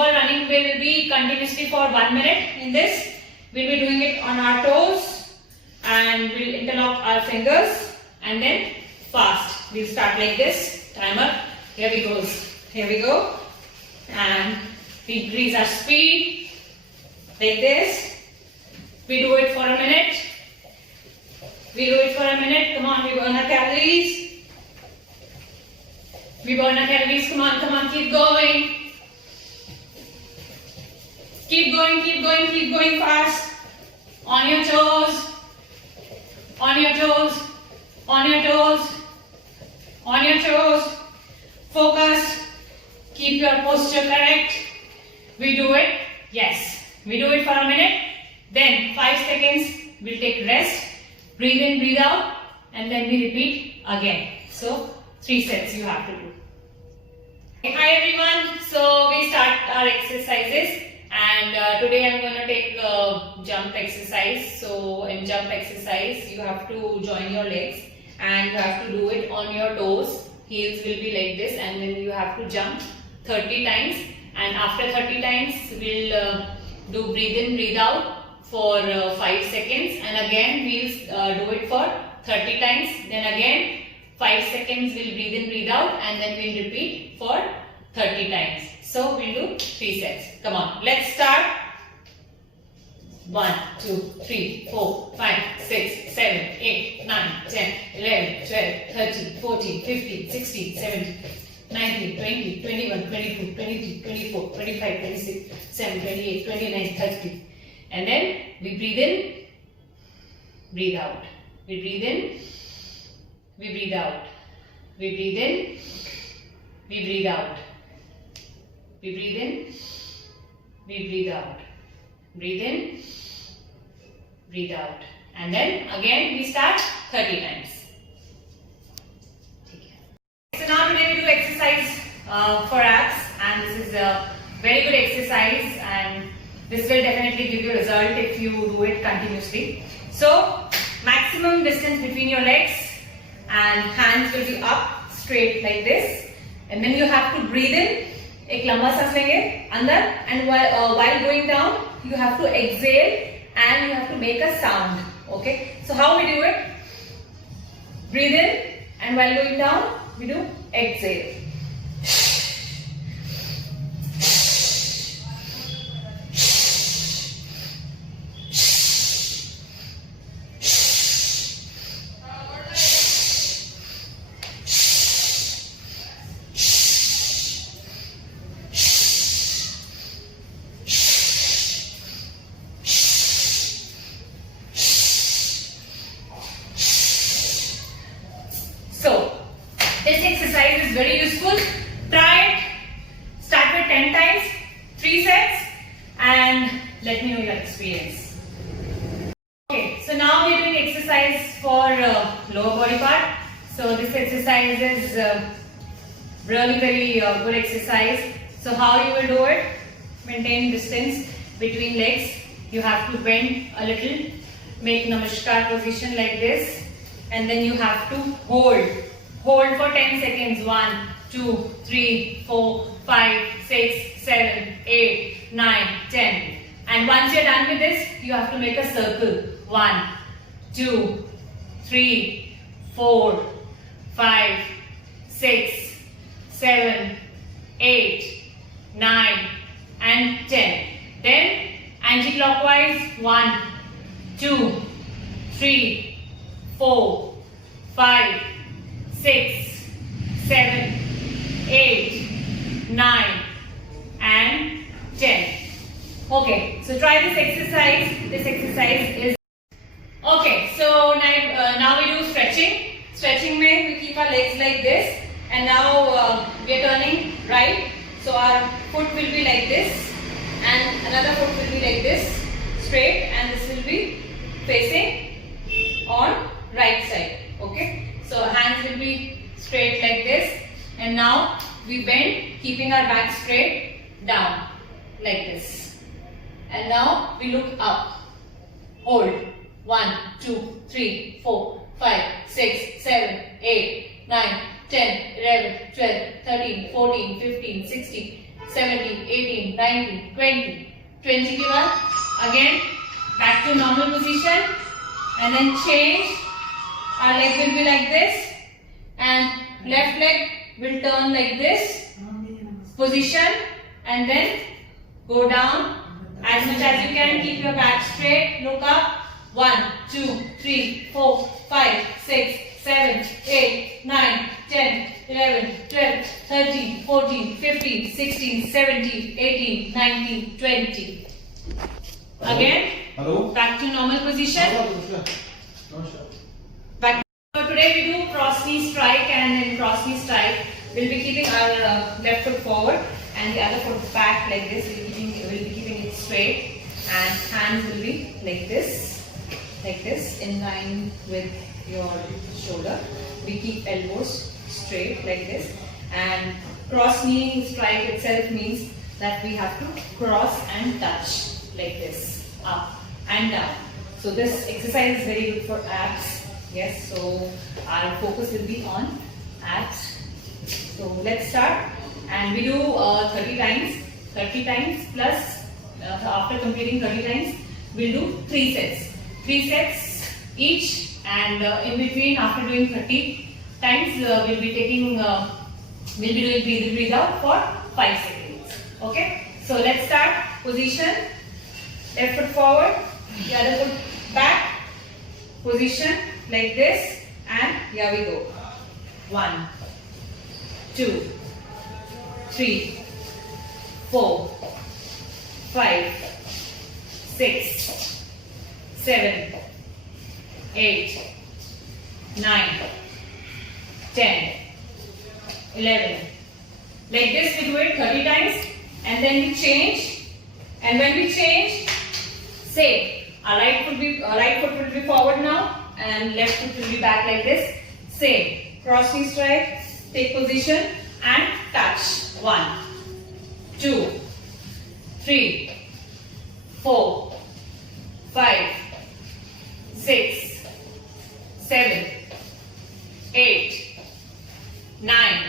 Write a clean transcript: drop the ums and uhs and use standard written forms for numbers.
football running will be continuously for 1 minute. In this, we'll be doing it on our toes and we'll interlock our fingers and then fast. We'll start like this. Timer. Here we go. Here we go. And we increase our speed like this. We do it for a minute. We do it for a minute. Come on, we burn our calories. We burn our calories. Come on, come on, keep going. Keep going, keep going, keep going fast. On your toes. On your toes. On your toes. On your toes. Focus. Keep your posture correct. We do it. Yes. We do it for a minute. Then 5 seconds. We'll take rest. Breathe in, breathe out. And then we repeat again. So 3 sets you have to do. Hi everyone. So we start our exercises. And today I'm going to take jump exercise. So in jump exercise, you have to join your legs and you have to do it on your toes. Heels will be like this, and then you have to jump 30 times. And after 30 times, we'll do breathe in, breathe out for 5 seconds. And again, we'll do it for 30 times. Then again, 5 seconds we'll breathe in, breathe out, and then we'll repeat for 30 times. So we'll do 3 sets. Come on, let's start. 1, 2, 3, 4, 5, 6, 7, 8, 9, 10, 11, 12, 13, 14, 15, 16, 17, 19, 20, 21, 22, 23, 24, 25, 26, 27, 28, 29, 30. And then we breathe in, breathe out. We breathe in, we breathe out. We breathe in, we breathe out. We breathe in, we breathe out. Breathe in, breathe out. And then again we start 30 times. So now today we do exercise for abs, and this is a very good exercise, and this will definitely give you result if you do it continuously. So maximum distance between your legs, and hands will be up straight like this, and then you have to breathe in. एक लंबा सांस लेंगे अंदर, and while going down you have to exhale and you have to make a sound. Okay, so how we do it? Breathe in, and while going down we do exhale. So this exercise is very useful. Try it. Start with 10 times, 3 sets, and let me know your experience. Okay, so now we are doing exercise for lower body part. So this exercise is really very good exercise. So how you will do it? Maintain distance between legs. You have to bend a little, make namaskar position like this, and then you have to hold for 10 seconds. 1, 2, 3, 4, 5, 6, 7, 8, 9, 10. And once you're done with this, you have to make a circle. 1, 2, 3, 4, 5, 6, 7, 8, 9, and 10. Then anti-clockwise. 1, 2, 3, 4, 5, 6, 7, 8, 9, and 10. Okay, so try this exercise. This exercise is okay. So now we do stretching. Stretching mein we keep our legs like this, and now we are turning right. So our foot will be like this, and another foot will be like this, straight, and this will be facing on right side. Okay, so hands will be straight like this, and now we bend, keeping our back straight, down like this, and now we look up. Hold. 1, 2, 3, 4, 5, 6, 7, 8, 9, 10, 11, 12, 13, 14, 15, 16, 17, 18, 19, 20. 20 के बाद again back to normal position and then change. Our leg will be like this and left leg will turn like this. Position and then go down as much as you can. Keep your back straight. Look up. 1, 2, 3, 4, 5, 6, 7, 8, 9, 10, 11, 12, 13, 14, 15, 16, 17, 18, 19, 20. Again, Hello? back to normal position. Back. So today we do cross knee strike, and in cross knee strike, we'll be keeping our left foot forward and the other foot back like this. We'll be keeping it straight, and hands will be like this, in line with your shoulder. We keep elbows straight like this, and cross knee strike itself means that we have to cross and touch like this, up and down. So this exercise is very good for abs. Yes, so our focus will be on abs. So let's start, and we do 30 times plus after completing 30 times we'll do 3 sets. 3 sets each, and in between, after doing 30 times, we'll be doing breathe out for 5 seconds. Okay, so let's start. Position, left foot forward, the other foot back, position like this, and here we go. 1, 2, 3, 4, 5, 6, 7, 8, 9, 10, 11. Like this we do it 30 times, and then we change. And when we change, say our right foot will be forward now, and left foot will be back like this. Same. Cross knee strike, take position and touch. 1, 2, 3, 4, 5, 6, 7, 8, 9,